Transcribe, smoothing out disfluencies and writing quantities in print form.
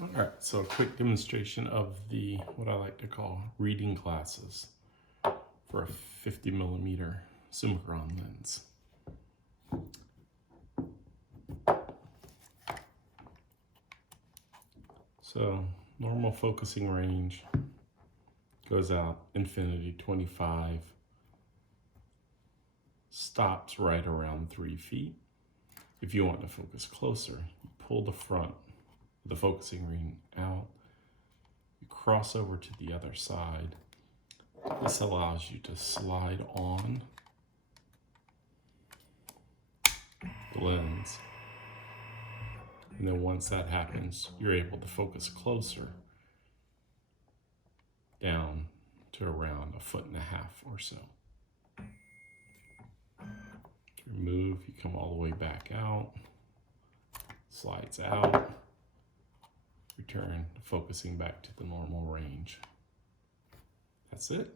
All right, so a quick demonstration of the, what I like to call reading glasses for a 50 millimeter Summicron lens. So normal focusing range goes out infinity 25, stops right around 3 feet. If you want to focus closer, you pull the front of the focusing ring out, you cross over to the other side. This allows you to slide on the lens. And then once that happens, you're able to focus closer down to around 1.5 feet or so. Remove, you come all the way back out, slides out, return, focusing back to the normal range. That's it.